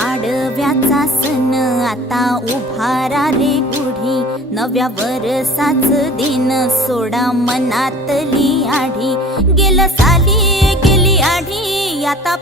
पाडव्याचा सण आता उभारा रे गुढी, नव्या वरसाच दिन सोडा मनातली आढी. गेलं साली गेली आढी, आता